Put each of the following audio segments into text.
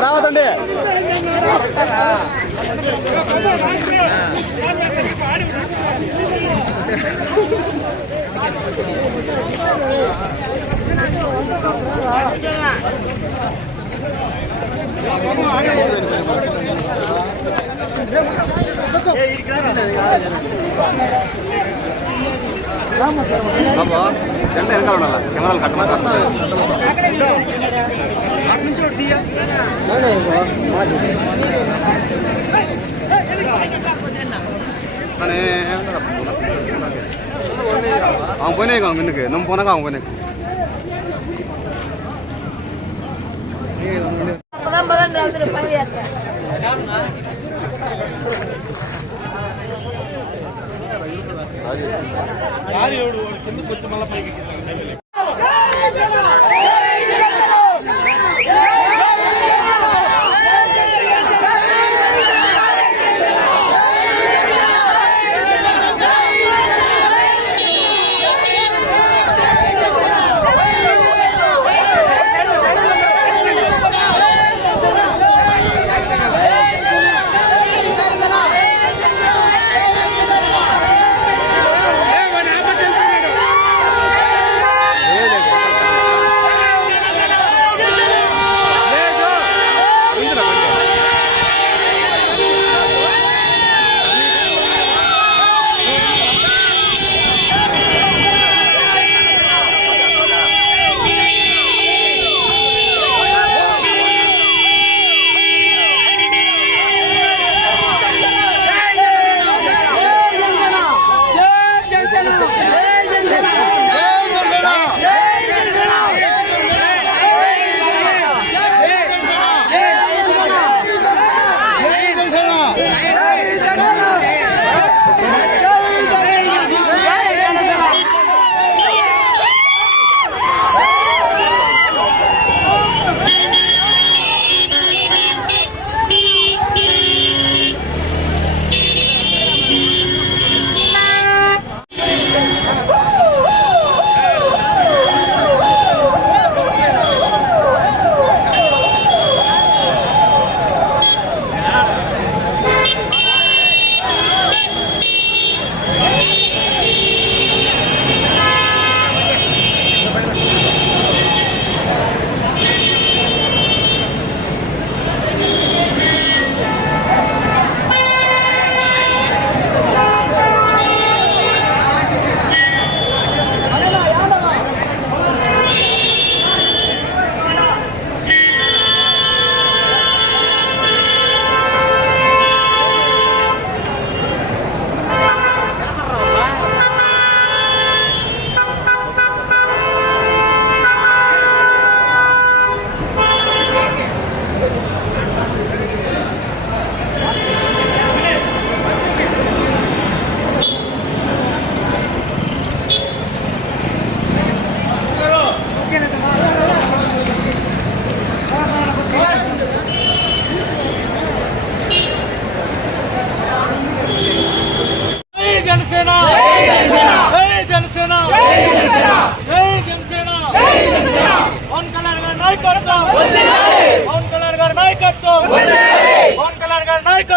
రావద్దండి రామ్మ కెమెరాలు కట్టమని அவன் போயினே இருக்கான் மின்னுக்கு நம்ம போனாக்கா அவன் போயினே ಯಾರು ಹೇಳು ಚೆಂದ ಕೊಚ್ಚ ಮಲ್ಲ ಪೈಗೆ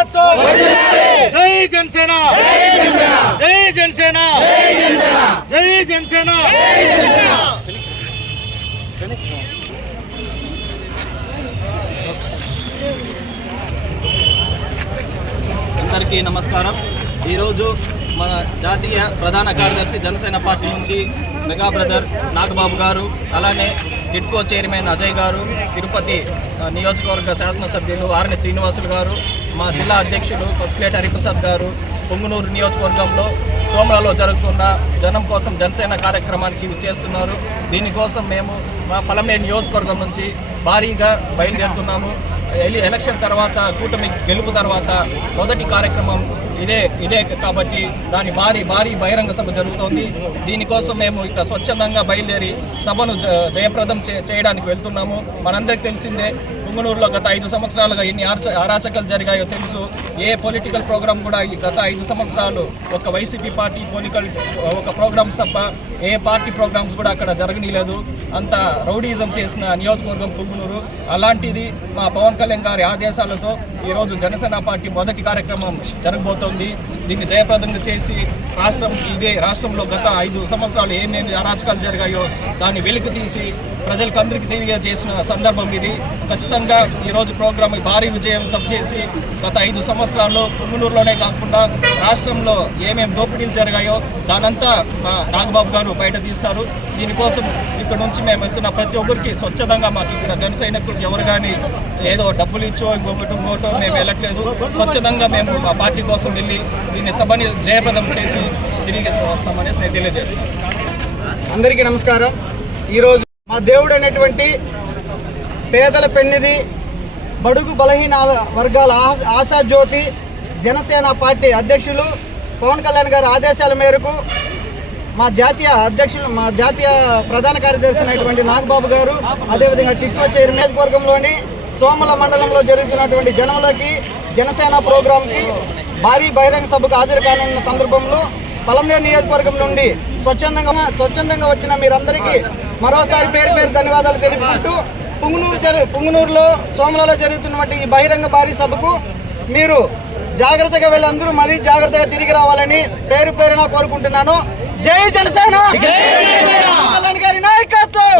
నాయకత్వం జై జనసేన జై జనసేన జై జనసేన అందరికీ నమస్కారం. ఈరోజు మన జాతీయ ప్రధాన కార్యదర్శి జనసేన పార్టీ నుంచి మెగా బ్రదర్ నాగబాబు గారు అలానే టిడ్కో చైర్మన్ అజయ్ గారు తిరుపతి నియోజకవర్గ శాసనసభ్యులు ఆర్ని శ్రీనివాసులు గారు మా జిల్లా అధ్యక్షులు పసుపులేట హరిప్రసాద్ గారు పొంగునూరు నియోజకవర్గంలో సోమలలో జరుగుతున్న జనం కోసం జనసేన కార్యక్రమానికి చేస్తున్నారు. దీనికోసం మేము మా పలమే నియోజకవర్గం నుంచి భారీగా బయలుదేరుతున్నాము. ఎలక్షన్ తర్వాత కూటమి గెలుపు తర్వాత మొదటి కార్యక్రమం ఇదే ఇదే కాబట్టి దాని భారీ భారీ బహిరంగ సభ జరుగుతోంది. దీనికోసం మేము ఇక స్వచ్ఛందంగా బయలుదేరి సభను జ- జయప్రదం చే- చేయడానికి వెళ్తున్నాము. మనందరికి తెలిసిందే పుంగనూరులో గత ఐదు సంవత్సరాలుగా ఎన్ని అరాచకాలు జరిగాయో తెలుసు. ఏ పొలిటికల్ ప్రోగ్రామ్ కూడా ఈ గత ఐదు సంవత్సరాలు ఒక వైసీపీ పార్టీ పొలిటికల్ ఒక ప్రోగ్రామ్స్ తప్ప ఏ పార్టీ ప్రోగ్రామ్స్ కూడా అక్కడ జరగనీలేదు. అంత రౌడీజం చేసిన నియోజకవర్గం పుంగనూరు. అలాంటిది మా పవన్ కళ్యాణ్ గారి ఆదేశాలతో ఈరోజు జనసేన పార్టీ మొదటి కార్యక్రమం జరగబోతోంది. దీన్ని జయప్రదంగా చేసి రాష్ట్రంకి ఇదే రాష్ట్రంలో గత ఐదు సంవత్సరాలు ఏమేమి అరాచకాలు జరిగాయో దాన్ని వెలికి తీసి ప్రజలకు అందరికీ తెలియజేసిన సందర్భం ఇది. ఖచ్చితంగా ఈరోజు ప్రోగ్రామ్ భారీ విజయవంతం చేసి గత ఐదు సంవత్సరాల్లో పుంగనూరులోనే కాకుండా రాష్ట్రంలో ఏమేమి దోపిడీలు జరిగాయో దానంతా మా నాగబాబు గారు బయట తీస్తారు. దీనికోసం ఇక్కడ నుంచి మేము వెళ్తున్న ప్రతి ఒక్కరికి స్వచ్ఛందంగా మాకు ఇక్కడ జన సైనికులు ఎవరు కానీ ఏదో డబ్బులు ఇచ్చో ఇంకొకటి ఇంకోటో మేము వెళ్ళట్లేదు. స్వచ్ఛందంగా మేము మా పార్టీ కోసం వెళ్ళి దీన్ని సభని జయప్రదం చేసి తిరిగి వస్తామనేసి నేను తెలియజేస్తాను అందరికీ నమస్కారం. ఈరోజు మా దేవుడు అనేటువంటి పేదల పెన్నిధి బడుగు బలహీన వర్గాల ఆశా ఆశాజ్యోతి జనసేన పార్టీ అధ్యక్షులు పవన్ కళ్యాణ్ గారి ఆదేశాల మేరకు మా జాతీయ అధ్యక్షులు మా జాతీయ ప్రధాన కార్యదర్శి అయినటువంటి నాగబాబు గారు అదేవిధంగా టిట్కో చైర్ నియోజకవర్గంలోని సోమల మండలంలో జరుగుతున్నటువంటి జనంలోకి జనసేన ప్రోగ్రాంకి భారీ బహిరంగ సభకు హాజరు కానున్న సందర్భంలో పలంనేరు నియోజకవర్గం నుండి స్వచ్ఛందంగా స్వచ్ఛందంగా వచ్చిన మీరందరికీ మరోసారి పేరు పేరు ధన్యవాదాలు తెలుపుకుంటూ పుంగనూరు జరు పుంగనూరులో సోమలలో జరుగుతున్నటువంటి ఈ బహిరంగ భారీ సభకు మీరు జాగ్రత్తగా వెళ్ళి అందరూ మరీ జాగ్రత్తగా తిరిగి రావాలని పేరు పేరున కోరుకుంటున్నాను. జై జనసేన! గారి నాయకత్వం!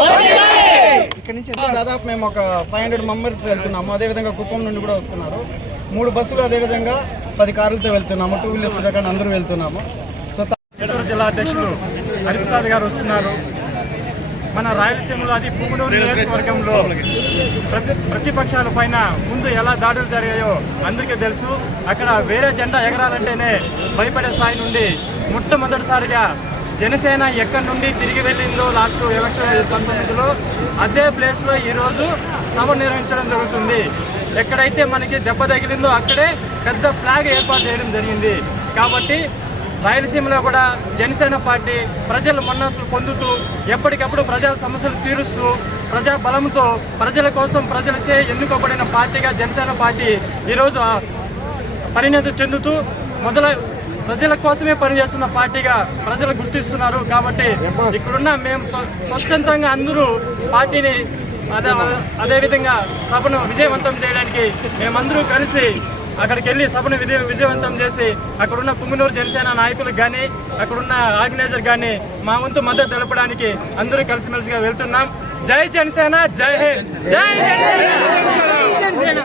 ఇక్కడ నుంచి దాదాపు మేము ఒక ఫైవ్ హండ్రెడ్ మెంబర్స్ వెళ్తున్నాము. అదేవిధంగా కుప్పం నుండి కూడా వస్తున్నారు. మూడు బస్సులు అదేవిధంగా పది కార్లతో వెళ్తున్నాము. టూ వీలర్స్ దగ్గర అందరూ వెళ్తున్నాము. సో చిత్తూరు జిల్లా అధ్యక్షులు హరిప్రసాద్ గారు వస్తున్నారు. మన రాయలసీమలో అది పుంగనూరు నియోజకవర్గంలో ప్రతి ప్రతిపక్షాల పైన ముందు ఎలా దాడులు జరిగాయో అందరికీ తెలుసు. అక్కడ వేరే జెండా ఎగరాలంటేనే భయపడే స్థాయి నుండి మొట్టమొదటిసారిగా జనసేన ఎక్కడి నుండి తిరిగి వెళ్ళిందో లాస్ట్ ఎలక్షన్ పంతొమ్మిదిలో అదే ప్లేస్లో ఈరోజు సభ నిర్వహించడం జరుగుతుంది. ఎక్కడైతే మనకి దెబ్బ తగిలిందో అక్కడే పెద్ద ఫ్లాగ్ ఏర్పాటు చేయడం జరిగింది. కాబట్టి రాయలసీమలో కూడా జనసేన పార్టీ ప్రజల మన్నతులు పొందుతూ ఎప్పటికప్పుడు ప్రజల సమస్యలు తీరుస్తూ ప్రజా బలంతో ప్రజల కోసం ప్రజలచే ఎన్నుకోబడిన పార్టీగా జనసేన పార్టీ ఈరోజు పరిణతి చెందుతూ మొదల ప్రజల కోసమే పనిచేస్తున్న పార్టీగా ప్రజలు గుర్తిస్తున్నారు కాబట్టి ఇక్కడున్న మేము స్వచ్ఛందంగా అందరూ పార్టీని అదే అదేవిధంగా సభను విజయవంతం చేయడానికి మేమందరూ కలిసి అక్కడికి వెళ్ళి సభను విజయ విజయవంతం చేసి అక్కడున్న పుంగునూరు జనసేన నాయకులకు కానీ అక్కడున్న ఆర్గనైజర్ కానీ మా వంతు మద్దతు తెలపడానికి అందరూ కలిసిమెలిసిగా వెళ్తున్నాం. జై జనసేన జై హింద్. జై జనసేన.